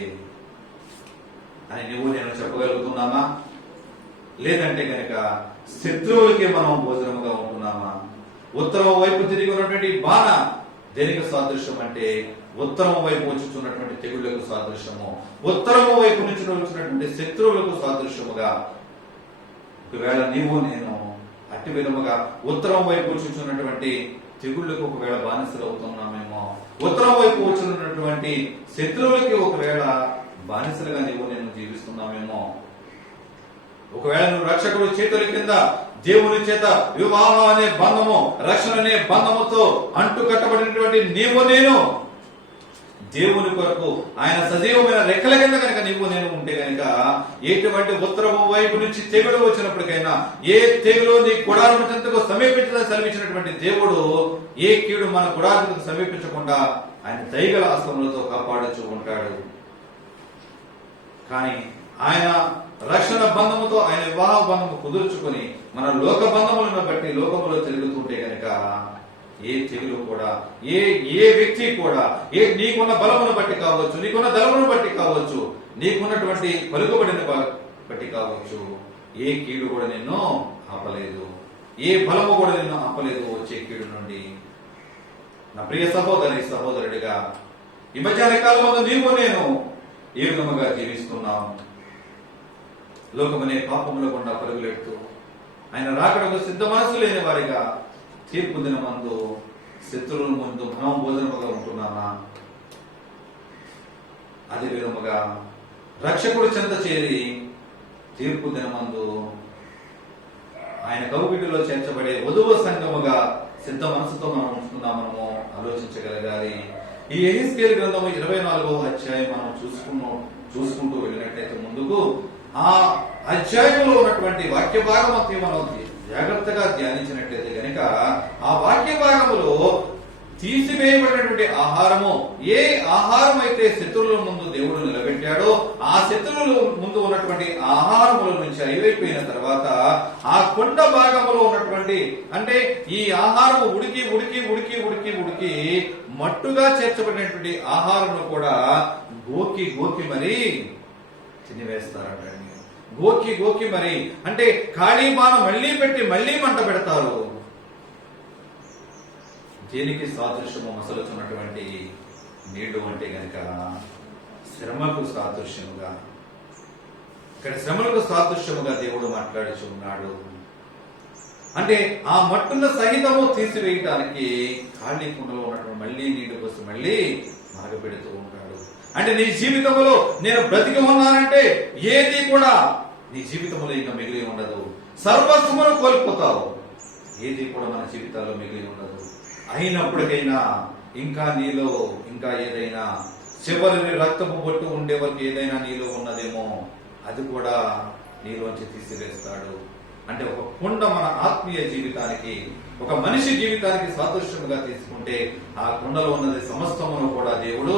అని నువ్వు నేను చెప్పగలుగుతున్నామా? లేదంటే కనుక శత్రువులకి మనం భోజనముగా ఉంటున్నామా? ఉత్తరం వైపు తిరిగి ఉన్నటువంటి బాణ దేనికి సాదృశ్యం అంటే ఉత్తరం వైపు వచ్చుతున్నటువంటి తెగుళ్లకు సాదృశ్యము, ఉత్తరము వైపు నుంచి వచ్చినటువంటి శత్రువులకు సాదృశ్యముగా ఒకవేళ నీవు నేను అట్టి విధముగా ఉత్తరం వైపు వచ్చుచున్నటువంటి తెగుళ్లకు ఒకవేళ బానిసలు అవుతున్నామేమో, ఉత్తరం వైపు వచ్చినటువంటి శత్రువులకి ఒకవేళ బానిసలుగా నీవు నేను జీవిస్తున్నామేమో. ఒకవేళ నువ్వు రక్షకుడు చేతుల కింద దేవుని చేత వివాహం అనే బంధము, రక్షణ అనే బంధముతో అంటు కట్టబడినటువంటి నీవు నేను దేవుని కొరకు ఆయన సజీవమైన రెక్కల కింద కనుక నీవు నేను ఉంటే కనుక ఎటువంటి ఉత్తరము వైపు నుంచి తెగులు వచ్చినప్పటికైనా ఏ తెగులు నీ గుడారం చెంతకు సమీపించదని సెలవిచ్చినటువంటి దేవుడు ఏ కీడు మన గుడారకు సమీపించకుండా ఆయన దయగల హస్తములతో కాపాడుచూ ఉంటాడు. కానీ ఆయన రక్షణ బంధముతో ఆయన వివాహ బంధము కుదుర్చుకొని మన లోక బంధములను బట్టి లోకములో తిరుగుతుంటే గనక ఏ తెగులు కూడా ఏ వ్యక్తి కూడా నీకున్న బలమును బట్టి కావచ్చు, నీకున్న దళమును బట్టి కావచ్చు, నీకున్నటువంటి పలుకుబడిని బట్టి కావచ్చు, ఏ కీడు కూడా నిన్ను ఆపలేదు, ఏ బలము కూడా నిన్ను ఆపలేదు వచ్చే కీడు నుండి. నా ప్రియ సహోదరుడిగా ఈ మధ్యాహ్న కాలంలో నీవు నేను ఏ విధముగా జీవిస్తున్నాం? లోకమనే పాపముల గుండా పరుగులెడుతూ ఆయన రాకడకు సిద్ధ మనసు లేని వారిగా తీర్పు దినమందు శత్రువుల ముందు మనం భోజనముగా ఉంటున్నామా? అదే విధముగా రక్షకుడు చెంత చేరి తీర్పు దినమందు ఆయన కౌగిటిలో చేర్చబడే వధువు సంఘముగా సిద్ధ మనసుతో మనం ఉంటున్నామనము ఆలోచించగలగాలి. ఈ యెహెజ్కేలు గ్రంథము 24వ అధ్యాయం మనం చూసుకుంటూ వెళ్ళినట్లయితే ముందుకు ఆ అధ్యాయంలో ఉన్నటువంటి వాక్య భాగం అంతా మనం జాగ్రత్తగా ధ్యానించినట్లయితే గనక ఆ వాక్య భాగములో తీసివేయబడినటువంటి ఆహారము, ఏ ఆహారం అయితే శత్రువుల ముందు దేవుడు నిలబెట్టాడో ఆ శత్రువుల ముందు ఉన్నటువంటి ఆహారముల నుంచి అయిపోయిన తర్వాత ఆ కొండ భాగములో ఉన్నటువంటి అంటే ఈ ఆహారము ఉడికి ఉడికి ఉడికి ఉడికి ఉడికి మట్టుగా చేర్చబడినటువంటి ఆహారమును కూడా గోకి గోకి మరి తినివేస్తారంటండి. గోకి గోకి మరి అంటే ఖాళీ బాణం మళ్లీ పెట్టి మళ్లీ మంట పెడతారు. దేనికి సాదృశ్యము మసలుతున్నటువంటి నీళ్లు అంటే గనక శ్రమకు సాదృశ్యముగా, ఇక్కడ శ్రమలకు సాదృశ్యముగా దేవుడు మాట్లాడుచు ఉన్నాడు. అంటే ఆ మట్టున్న సహితము తీసివేయటానికి ఖాళీ కుండలో ఉన్నటువంటి మళ్లీ నీళ్లు కోసం మళ్లీ మరగపెడుతూ ఉంటాడు. అంటే నీ జీవితంలో నేను బ్రతికి ఉన్నానంటే ఏది కూడా నీ జీవితంలో ఇంకా మిగిలి ఉండదు. సర్వస్వమును కోల్పోతావు, ఏది కూడా మన జీవితాల్లో మిగిలి ఉండదు. అయినప్పటికైనా ఇంకా నీలో ఇంకా ఏదైనా చివరి రక్తపు బొట్టు ఉండే వరకు ఏదైనా నీలో ఉన్నదేమో అది కూడా నీలోంచి తీసివేస్తాడు. అంటే ఒక కుండ మన ఆత్మీయ జీవితానికి, ఒక మనిషి జీవితానికి సాదృశ్యముగా తీసుకుంటే ఆ కుండలో ఉన్నది సమస్తమును కూడా దేవుడు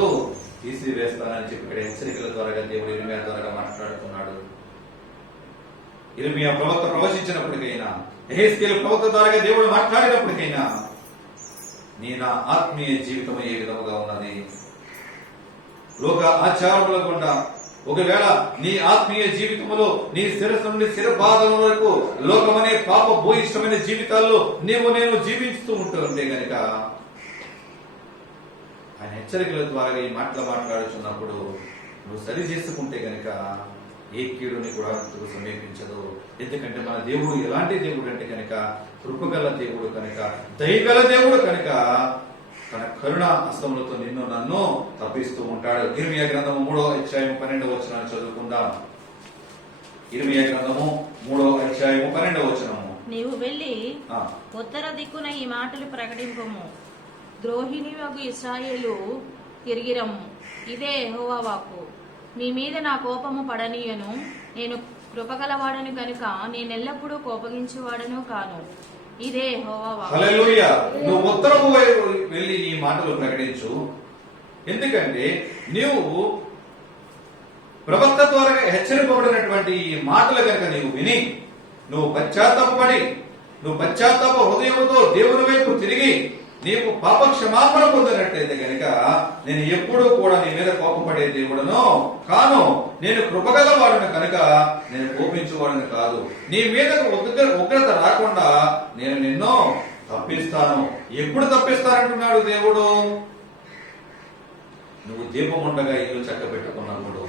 తీసివేస్తానని చెప్పి ఇక్కడ హెచ్చరికల ద్వారా దేవుడు ఇర్మియా ద్వారా మాట్లాడుతున్నాడు. ఇర్మియా ప్రవక్త ప్రవచించినప్పటికైనా, యెహెజ్కేలు ప్రవక్త ద్వారా దేవుడు మాట్లాడినప్పటికైనా నీ నా ఆత్మీయ జీవితం ఏ విధముగా ఉన్నది? లోక ఆచారముల గుండా ఒకవేళ నీ ఆత్మీయ జీవితంలో నీ శిరస్సు నుండి శిరపాదం వరకు లోకమనే పాప భూయిష్టమైన జీవితాల్లో నీవు నేను జీవిస్తూ ఉంటే గనక ఆయన హెచ్చరికల ద్వారా ఈ మాటలు మాట్లాడుతున్నప్పుడు నువ్వు సరి చేసుకుంటే గనక ఏ కీడుని కూడా సమీపించదు. ఎందుకంటే మన దేవుడు ఎలాంటి దేవుడు అంటే కనుక కృపగల దేవుడు కనుక, దయగల దేవుడు కనుక తన కరుణ హస్తములతో నిన్ను నన్ను తప్పిస్తూ ఉంటాడు. ఇర్మియా గ్రంథము 3వ అధ్యాయం 12వ వచనం చదువుకుందాం. ఇర్మియా గ్రంథము 3వ అధ్యాయం 12వ వచనము. నీవు వెళ్ళి ఉత్తర దిక్కున ఈ మాటలు ప్రకటింపము, ద్రోహిణి వగు ఇశ్రాయేలు తిరిగిరమ్ము, ఇదే యెహోవా వాక్కు. మీ మీద నా కోపము పడనీయను, నేను కృపగలవాడను కనుక నేనెల్లప్పుడూ కోపగించేవాడను కాను, ఇదే యెహోవా వాక్కు. హల్లెలూయా. నువ్వు ఉత్తరము వైపు వెళ్ళి ఈ మాటలు ప్రకటించు. ఎందుకంటే నీవు ప్రవక్త ద్వారా హెచ్చరింపబడినటువంటి ఈ మాటలు కనుక నీవు విని నువ్వు పశ్చాత్తాప హృదయంతో దేవుని వైపు తిరిగి నీవు పాప క్షమాపణ పొందినట్లయితే కనుక నేను ఎప్పుడూ కూడా నీ మీద కోపపడే దేవుడను కాను. నేను కృపగలవాడును కనుక నేను కోపించేవాడును కాదు. నీ మీద ఉగ్రత రాకుండా నేను నిన్ను తప్పిస్తాను. ఎప్పుడు తప్పిస్తానంటున్నాడు దేవుడు? నువ్వు దీపం ఉండగా ఇల్లు చక్కబెట్టుకున్నప్పుడు.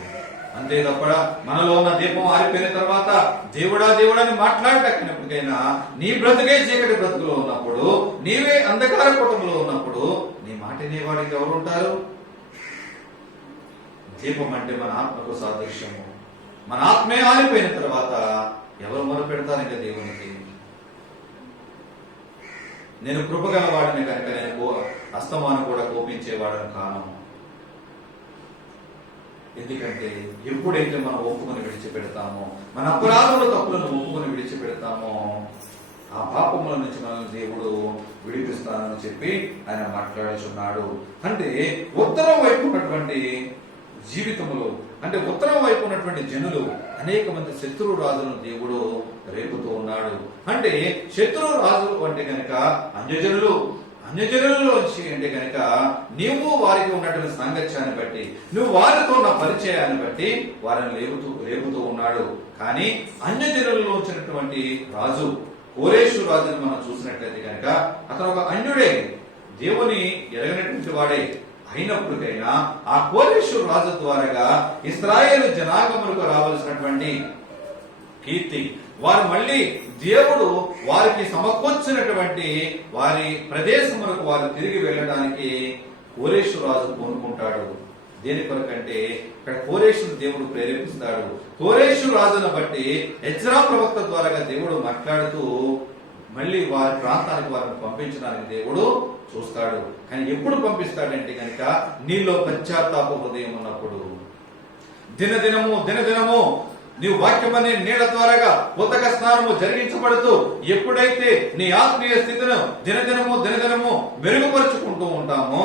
అంతే తప్ప మనలో ఉన్న దీపం ఆరిపోయిన తర్వాత దేవుడా దేవుడని మాట్లాడటప్పటికైనా నీ బ్రతుకే చీకటి బ్రతుకులో ఉన్నప్పుడు, నీవే అంధకార కుటుంబంలో ఉన్నప్పుడు నీ మాట వినేవాడికి ఎవరు ఉంటారు? దీపం అంటే మన ఆత్మకు సాదృశ్యము. మన ఆత్మే ఆరిపోయిన తర్వాత ఎవరు మొదలుపెడతారు ఇంకా దేవునికి? నేను కృపగలవాడిని కనుక నేను అస్తమానం కూడా కోపించేవాడని కాను. ఎందుకంటే ఎప్పుడైతే మనం ఒప్పుకొని విడిచిపెడతామో, మన అపరాధుల తప్పులను ఒప్పుకొని విడిచిపెడతామో, ఆ పాపముల నుంచి మనల్ని దేవుడు విడిపిస్తానని చెప్పి ఆయన మాట్లాడుచున్నాడు. అంటే ఉత్తరం వైపు ఉన్నటువంటి జీవితములు, అంటే ఉత్తరం వైపు ఉన్నటువంటి జనులు అనేక మంది శత్రు రాజులను దేవుడు రేపుతూ ఉన్నాడు. అంటే శత్రు రాజులు అంటే కనుక అన్యజనులలోంచి అంటే కనుక నీవు వారికి ఉన్నటువంటి సాంగత్యాన్ని బట్టి, నువ్వు వారితో ఉన్న పరిచయాన్ని బట్టి వారిని రేపుతూ ఉన్నాడు. కానీ అన్యజనులలో వచ్చినటువంటి రాజు కోరేషు రాజుని మనం చూసినట్లయితే కనుక అతను ఒక అన్యుడే, దేవుని ఎరగనటువంటి వాడే. అయినప్పటికైనా ఆ కోరేషు రాజు ద్వారా ఇశ్రాయేలు జనాంగములకు రావాల్సినటువంటి కీర్తి, వారు మళ్ళీ దేవుడు వారికి సమకూర్చినటువంటి వారి ప్రదేశములకు వారు తిరిగి వెళ్ళడానికి కోరేషు రాజు కోరుకుంటాడు. దేని కొరకంటే ఇక్కడ కోరేషును దేవుడు ప్రేరేపిస్తాడు. కోరేషు రాజును బట్టి ఎజ్రా ప్రవక్త ద్వారా దేవుడు మాట్లాడుతూ మళ్ళీ వారి ప్రాంతానికి వారిని పంపించడానికి దేవుడు చూస్తాడు. కానీ ఎప్పుడు పంపిస్తాడంటే కనుక నీలో పశ్చాత్తాప హృదయం ఉన్నప్పుడు. దినదినము నీవు వాక్యమనే నీళ్ల ద్వారా ఉతక స్నానము జరిగించబడుతూ ఎప్పుడైతే నీ ఆత్మీయ స్థితిని దినదినము మెరుగుపరుచుకుంటూ ఉంటామో,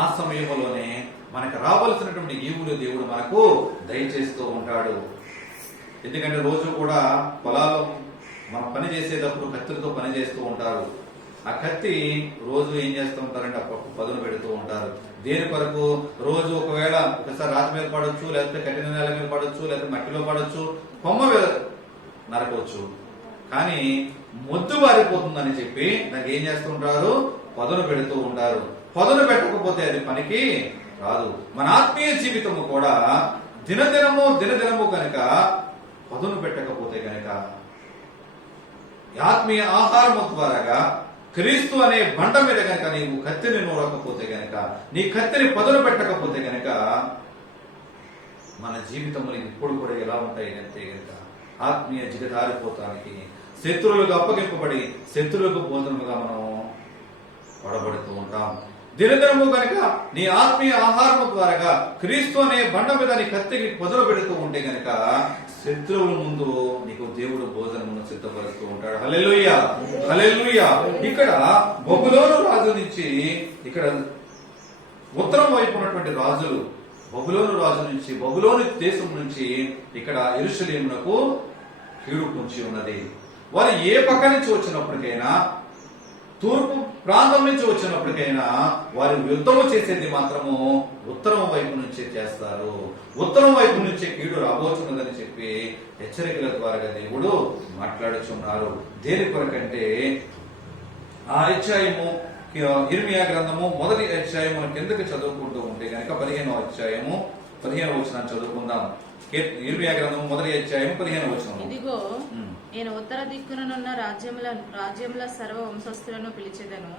ఆ సమయంలోనే మనకు రావాల్సినటువంటి ఈవులు దేవుడు మనకు దయచేస్తూ ఉంటాడు. ఎందుకంటే రోజు కూడా పొలాల్లో మనం పని చేసేటప్పుడు కత్తితో పని చేస్తూ ఉంటారు. ఆ కత్తి రోజు ఏం చేస్తూ ఉంటారంటే అప్పుడు పదును పెడుతూ ఉంటారు. దేని కొరకు? రోజు ఒకవేళ ఒకసారి రాతి మీద పడవచ్చు, లేకపోతే కఠిన నేల మీద పడవచ్చు, లేకపోతే మట్టిలో పడవచ్చు, కొమ్మ నరకవచ్చు. కానీ మొద్దు బారిపోతుందని చెప్పి దానికి ఏం చేస్తూ ఉంటారు? పదును పెడుతూ ఉంటారు. పదును పెట్టకపోతే అది పనికి రాదు. మన ఆత్మీయ జీవితము కూడా దినదినము కనుక పదును పెట్టకపోతే కనుక, ఆత్మీయ ఆహారము ద్వారాగా క్రీస్తు అనే బండ మీద కనుక నీవు కత్తిని నూరకపోతే గనక, నీ కత్తిని పదును పెట్టకపోతే గనక, మన జీవితంలో ఇప్పుడు కూడా ఎలా ఉంటాయి అంటే గనక ఆత్మీయ జిగదారిపోతానికి, శత్రువులకు అప్పగింపబడి శత్రువులకు భోజనముగా మనం పడబడుతూ ఉంటాం. దినదినము కనుక నీ ఆత్మీయ ఆహారము ద్వారా క్రీస్తు అనే బండ మీద నీ కత్తికి పదును పెడుతూ ఉంటే గనక శత్రువుల ముందు నీకు దేవుడు భోజనమును సిద్ధపరుస్తూ ఉంటాడు. హల్లెలూయా, హల్లెలూయా. ఇక్కడ బబులోను రాజు నుంచి, ఇక్కడ ఉత్తరం వైపు ఉన్నటువంటి రాజులు బబులోను రాజు నుంచి, బబులోను దేశం నుంచి ఇక్కడ యెరూషలేమునకు కీడు పొంచి ఉన్నది. వారు ఏ పక్క నుంచి వచ్చినప్పటికైనా, తూర్పు ప్రాంతం నుంచి వచ్చినప్పటికైనా వారు యుద్ధము చేసేది మాత్రము ఉత్తరం వైపు నుంచే చేస్తారు. ఉత్తరం వైపు నుంచే కీడు రాబోతున్నదని చెప్పి హెచ్చరికల ద్వారా దేవుడు మాట్లాడుచున్నారు. దేని కొరకంటే ఆ అధ్యాయము ఇర్మియా గ్రంథము 1వ అధ్యాయము కిందకి చదువుకుంటూ ఉంటే కనుక 15వ అధ్యాయము 15వ వచనం చదువుకుందాం. ఇర్మియా గ్రంథము 1వ అధ్యాయం 15వ వచనం. ఇదిగో నేను ఉత్తర దిక్కునున్న రాజ్యముల సర్వ వంశస్థులను పిలిచెదను.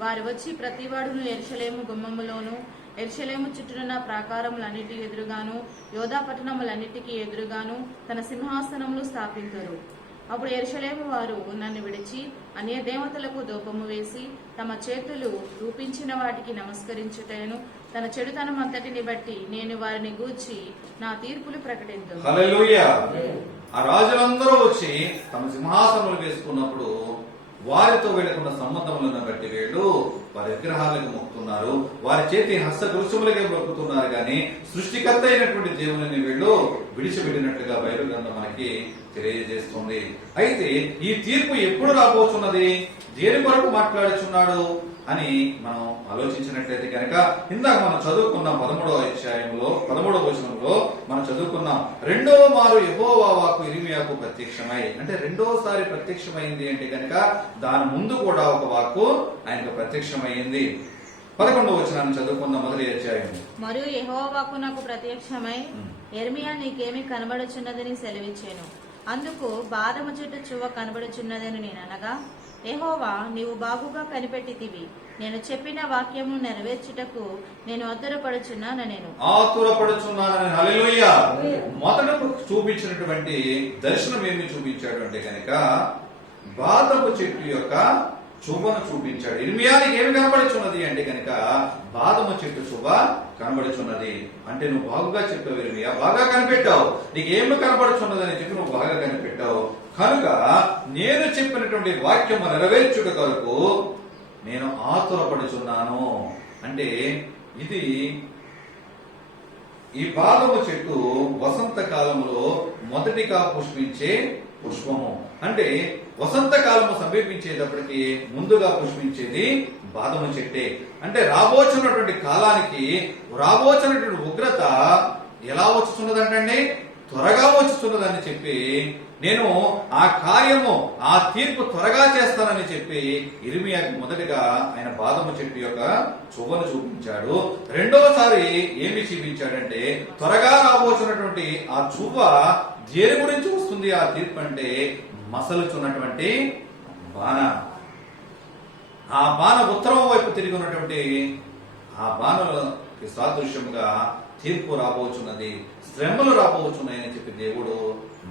వారు వచ్చి ప్రతివాడును యెరూషలేము గుమ్మములోను, యెరూషలేము చుట్టూనున్న ప్రాకారములన్నిటి ఎదురుగాను, యోధా పట్టణములన్నిటికీ ఎదురుగాను తన సింహాసనములు స్థాపింతురు. అప్పుడు యెరూషలేము వారు నన్ను విడిచి అన్య దేవతలకు ధూపము వేసి తమ చేతులు రూపించిన వాటికి నమస్కరించుటను తన చెడుతనం అంతటిని బట్టి నేను వారిని గూర్చి నా తీర్పులు ప్రకటించు. హల్లెలూయా. ఆ రాజులందరూ వచ్చి తమ సింహాసనములు వేసుకున్నప్పుడు వారితో వీళ్ళకున్న సంబంధములను బట్టి వీళ్ళు వారి విగ్రహాలకు మొక్కుతున్నారు, వారి చేతి హస్తకృత్యములకే మొక్కుతున్నారు కానీ సృష్టికర్త అయినటువంటి దేవుని వీళ్ళు విడిచిపెట్టినట్లుగా బైబిల్ గ్రంథం మనకి తెలియజేస్తుంది. అయితే ఈ తీర్పు ఎప్పుడు రాబోతున్నది, దేని కొరకు మాట్లాడుచున్నాడు అని మనం ఆలోచించినట్లయితే కనుక ఇందాక మనం చదువుకున్న 13వ అధ్యాయంలో 13వ వచనంలో మనం చదువుకున్నాం, రెండవ మారు యెహోవా వాక్కు ఇర్మీయాకు ప్రత్యక్షమై, అంటే రెండోసారి ప్రత్యక్షమైంది అంటే కనుక దాని ముందు కూడా ఒక వాక్కు ఆయనకు ప్రత్యక్షమైంది. 11వ వచనాన్ని చదువుకున్న మొదటి అధ్యాయం. మరియు యెహోవా వాక్కు నాకు ప్రత్యక్షమై, ఇర్మీయా నీకేమి కనబడుచున్నదని సెలవిచ్చాను. అందుకు బాదము చెట్టు చువ్వ కనబడుచున్నదని నేను అనగా, యెహోవా నీవు బాగుగా కనిపెట్టితివి, నేను చెప్పిన వాక్యము నెరవేర్చుటకు నేను ఆతురపడుచున్నానని. హల్లెలూయా. మొదట చూపించినటువంటి దర్శనం ఏమి చూపించాడు అంటే కనుక బాదము చెట్టు యొక్క చువ్వను చూపించాడు. ఇర్మీయానికి ఏమి కనబడుచున్నది అంటే కనుక బాదము చెట్టు చువ్వ కనబడుచున్నది. అంటే నువ్వు బాగుగా చెప్పావు ఇర్మీయా, బాగా కనిపెట్టావు, నీకు ఏమి కనబడుచున్నది అని చెప్పి నువ్వు బాగా కనిపెట్టావు కనుక నేను చెప్పినటువంటి వాక్యము నెరవేర్చుట కొరకు నేను ఆతురపడుచున్నాను. అంటే ఇది ఈ బాదము చెట్టు వసంత కాలంలో మొదటిగా పుష్పించే పుష్పము. అంటే వసంత కాలము సమీపించేటప్పటికి ముందుగా పుష్పించేది బాదము చెట్టే. అంటే రాబోచున్నటువంటి కాలానికి రాబోచున్నటువంటి ఉగ్రత ఎలా వచ్చుతున్నదంటే త్వరగా వచ్చుతున్నదని చెప్పి నేను ఆ కార్యము ఆ తీర్పు త్వరగా చేస్తానని చెప్పి ఇర్మీయాకి మొదటిగా ఆయన బాదము చెట్టు యొక్క చువ్వను చూపించాడు. రెండోసారి ఏమి చూపించాడంటే త్వరగా రాబోతున్నటువంటి ఆ చువ్వ దేని గురించి వస్తుంది ఆ తీర్పు అంటే మసలుచున్నటువంటి బాణ. ఆ బాణ ఉత్తరం వైపు తిరిగి ఉన్నటువంటి ఆ బాణకి సాదృశ్యంగా తీర్పు రాబోచున్నది, శ్రమలు రాబోచున్నాయని చెప్పి దేవుడు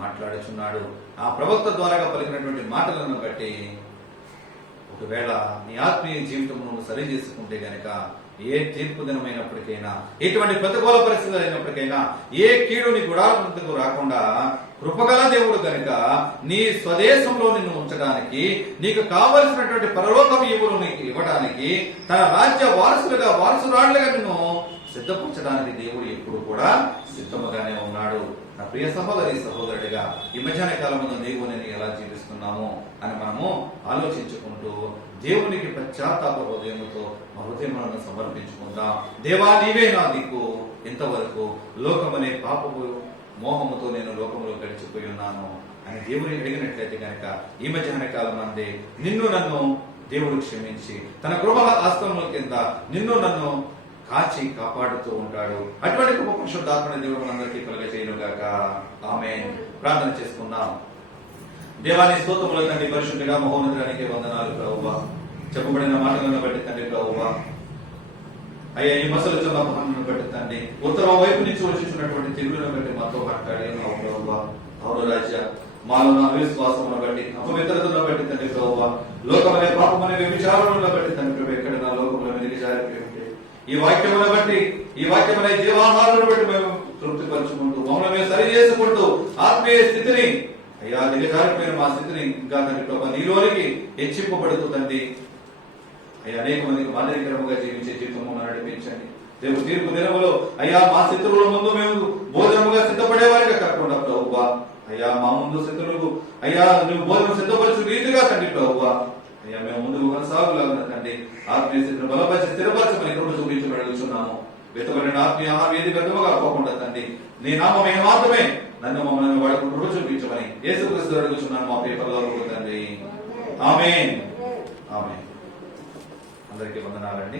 మాట్లాడుచున్నాడు. ఆ ప్రవక్త ద్వారా పలికినటువంటి మాటలను బట్టి ఒకవేళ నీ ఆత్మీయ జీవితం నువ్వు సరి చేసుకుంటే గనక ఏ తీర్పు దినమైనప్పటికైనా, ఎటువంటి ప్రతికూల పరిస్థితులు అయినప్పటికైనా, ఏ కీడు నీ గుడాలకు రాకుండా కృపగల దేవుడు కనుక నీ స్వదేశంలో నిన్ను ఉంచడానికి, నీకు కావలసినటువంటి పరలోకం ఈవులు నీకు ఇవ్వడానికి, తన రాజ్య వారసురాళ్లుగా నిన్ను సిద్ధపరచడానికి దేవుడు ఎప్పుడు కూడా సిద్ధముగానే ఉన్నాడు. నా ప్రియ సహోదరి సహోదరుడిగా ఈ మధ్యాహ్న కాలంలో దేవుని ఎలా జీవిస్తున్నామో అని మనము ఆలోచించుకుంటూ దేవునికి పశ్చాత్తాప హృదయంతో మా హృదయములను సమర్పించుకుందాం. దేవా నీవే నా దిక్కు, ఇంతవరకు లోకమనే పాపపు మోహముతో నేను లోకములో గడిచిపోయి ఉన్నాను అని దేవుని అడిగినట్లయితే కనుక ఈ మధ్యాహ్న కాలం అందే నిన్ను నన్ను దేవుడు క్షమించి తన కృప ఆస్తముల కింద నిన్ను నన్ను కాచి కాపాడుతూ ఉంటాడు. అటువంటి గొప్ప పరిశుద్ధాత్మని దేవుడు మనందరికీ కలుగజేయును గాక. ఆమేన్. ప్రార్థన చేసుకుందాం. దేవాని స్తోత్రములు తండ్రి, పరిశుద్ధుడా మహోన్నతుడానికి వందనాలు ప్రభువా. చెప్పబడిన మాటలను బట్టి తండ్రి ప్రభువా, అయ్యా ఈ మసలు చిన్న పనులను బట్టి తండ్రి, ఉత్తర వైపు నుంచి వచ్చినటువంటి తెలుగులను బట్టి మాతో మాట్లాడి ప్రభువా. అవును రాజ్య మాలో అవిశ్వాసమును బట్టి అపవిత్రతను బట్టి తండ్రి ప్రభువా, లోకమనే పాపమనే వ్యభిచారములను బట్టి తండ్రి ప్రభు ఎక్కడ నా లోకంలో వెలిగి జారిపోయి ఉంటే ఈ వాక్యములను బట్టి ఈ వాక్యమనే జీవాహారాలను బట్టి మేము తృప్తిపరుచుకుంటూ మమ్మల్ని మేము సరి చేసుకుంటూ ఆత్మీయ స్థితిని అయ్యా దిగజారిపోయిన మా స్థితిని ఇంకా తండ్రి ప్రభు నీలోనికి హెచ్చింపబడుతూ తండ్రి అయ్యా అనేక మందికి మాదిరికరముగా జీవించే జీవితము నడిపించండి. దేవుడు తీర్పు దినములో అయ్యా మా శత్రువుల ముందు మేము భోజనముగా సిద్ధపడేవారిగా కాకుండా ప్రభువా, అయ్యా మా ముందు శత్రువులకు అయ్యా నువ్వు భోజనం సిద్ధపరచు రీతిగా తండ్రి ప్రభువా, అయ్యా మేము ముందుకు కొనసాగులాగా తండ్రి ఆత్మీయ స్థితిని బలపరిచి స్థిరపరచమని కూడా చూపించబడుతున్నాము. వెతబడిన ఆత్మీయ ఏది వ్యర్థముగా పోకుండా తండ్రి నీ నామమే మాత్రమే నన్ను మమ్మల్ని వాడుకుంటూ చూపించమని యేసుక్రీస్తు అడుగుతున్నాను మా పేపర్లో తండ్రి. ఆమేన్. ఆమేన్. అందరికీ వందనాలండి.